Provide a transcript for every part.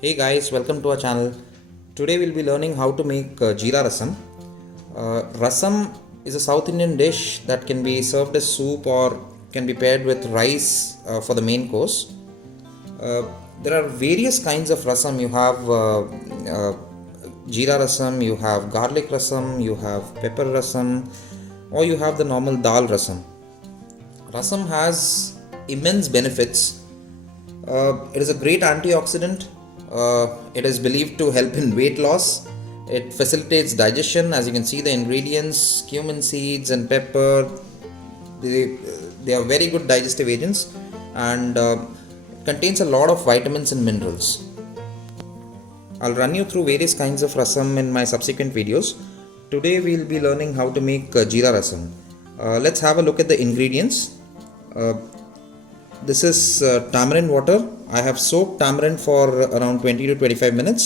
Hey guys, welcome to our channel. Today we'll be learning how to make Jeera Rasam. Rasam is a South Indian dish that can be served as soup or can be paired with rice for the main course. Uh, there are various kinds of rasam. You have Jeera Rasam, you have garlic rasam, you have pepper rasam, or you have the normal dal rasam. Rasam has immense benefits. It is a great antioxidant. It is believed to help in weight loss. It facilitates digestion. As you can see, the ingredients: cumin seeds and pepper. They, they are very good digestive agents, and it contains a lot of vitamins and minerals. I'll run you through various kinds of rasam in my subsequent videos. Today we'll be learning how to make Jeera Rasam. Let's have a look at the ingredients. Uh, This is tamarind water. I have soaked tamarind for around 20 to 25 minutes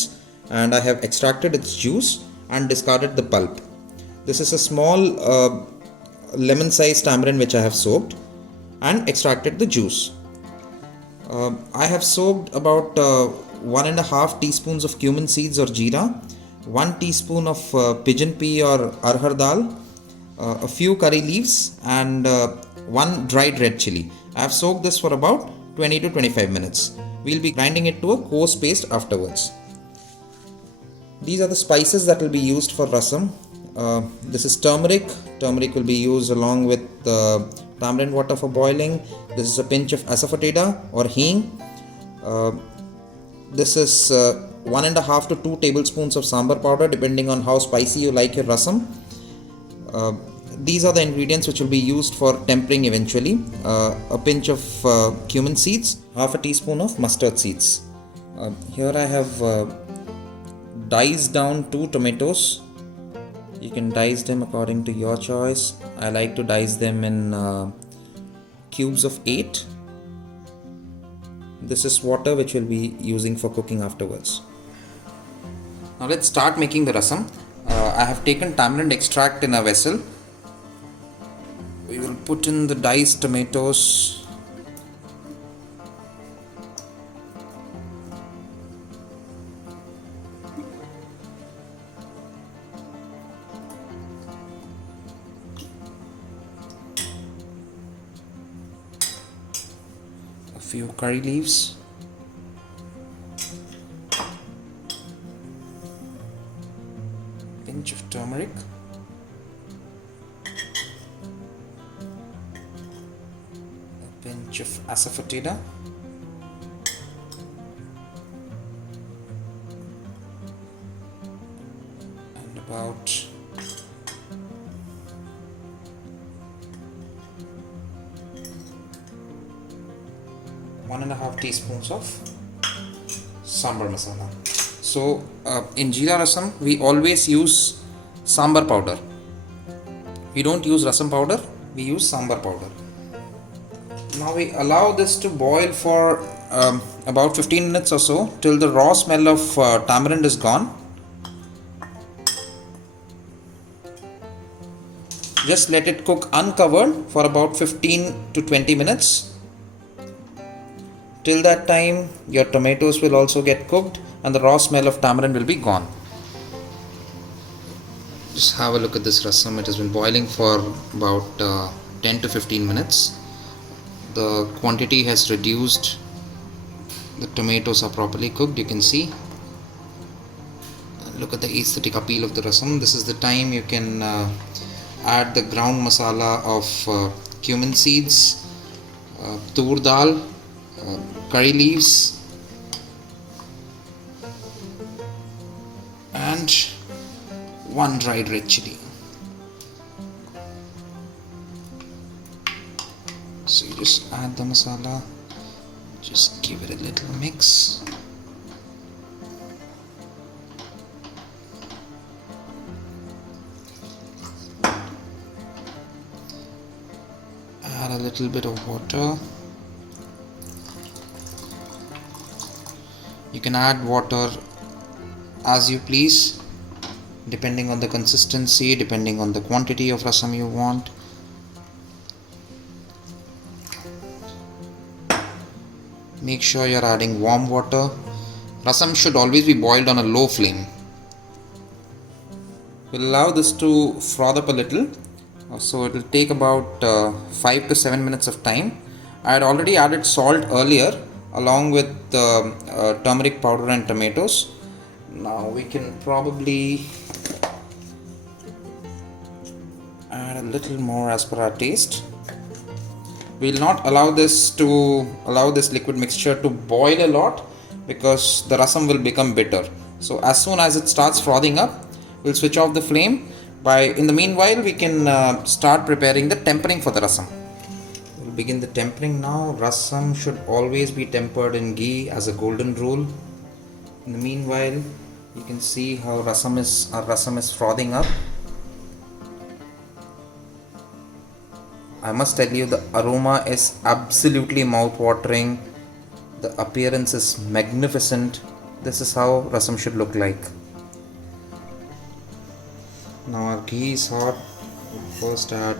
and I have extracted its juice and discarded the pulp. This is a small lemon sized tamarind which I have soaked and extracted the juice. I have soaked about 1.5 teaspoons of cumin seeds or jeera, 1 teaspoon of pigeon pea or arhar dal, a few curry leaves, and 1 dried red chili. I have soaked this for about 20 to 25 minutes. We'll be grinding it to a coarse paste afterwards. These are the spices that will be used for rasam. This is turmeric. Turmeric will be used along with tamarind water for boiling. This is a pinch of asafoetida or hing. This is 1.5 to 2 tablespoons of sambar powder depending on how spicy you like your rasam. These are the ingredients which will be used for tempering eventually. A pinch of cumin seeds, half a teaspoon of mustard seeds. Here I have diced down 2 tomatoes. You can dice them according to your choice. I like to dice them in cubes of 8. This is water which we'll be using for cooking afterwards. Now let's start making the rasam. I have taken tamarind extract in a vessel. We will put in the diced tomatoes. A few curry leaves. Pinch of turmeric. Pinch of asafoetida, and about 1.5 teaspoons of sambar masala. So in Jeera Rasam we always use sambar powder. We don't use rasam powder, we use sambar powder. Now we allow this to boil for about 15 minutes or so till the raw smell of tamarind is gone. Just let it cook uncovered for about 15 to 20 minutes. Till that time your tomatoes will also get cooked and the raw smell of tamarind will be gone. Just have a look at this rasam. It has been boiling for about 10 to 15 minutes. The quantity has reduced. The tomatoes are properly cooked, you can see. Look at the aesthetic appeal of the rasam. This is the time you can add the ground masala of cumin seeds, tur dal, curry leaves, and 1 dried red chili. So you just add the masala, just give it a little mix. Add a little bit of water. You can add water as you please, depending on the consistency, depending on the quantity of rasam you want. Make sure you're adding warm water. Rasam should always be boiled on a low flame. We'll allow this to froth up a little, so it will take about 5 to 7 minutes of time. I had already added salt earlier along with turmeric powder and tomatoes. Now we can probably add a little more as per our taste. We will not allow this liquid mixture to boil a lot because the rasam will become bitter. So as soon as it starts frothing up, we'll switch off the flame. In the meanwhile, we can start preparing the tempering for the rasam. We'll begin the tempering now. Rasam should always be tempered in ghee as a golden rule. In the meanwhile, you can see how our rasam is frothing up. I must tell you, the aroma is absolutely mouth-watering. The appearance is magnificent. This is how rasam should look like. Now our ghee is hot. We'll first add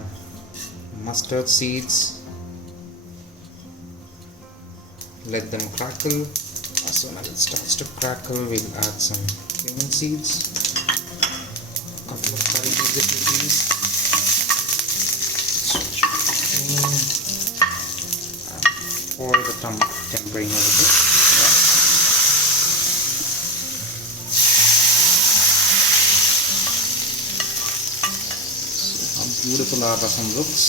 mustard seeds. Let them crackle. As soon as it starts to crackle, we'll add some cumin seeds. A couple of curry leaves if you please. Pour the tempering over this. See how beautiful our rasam looks.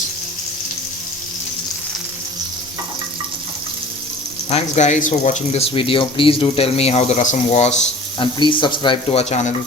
Thanks guys for watching this video. Please do tell me how the rasam was and please subscribe to our channel.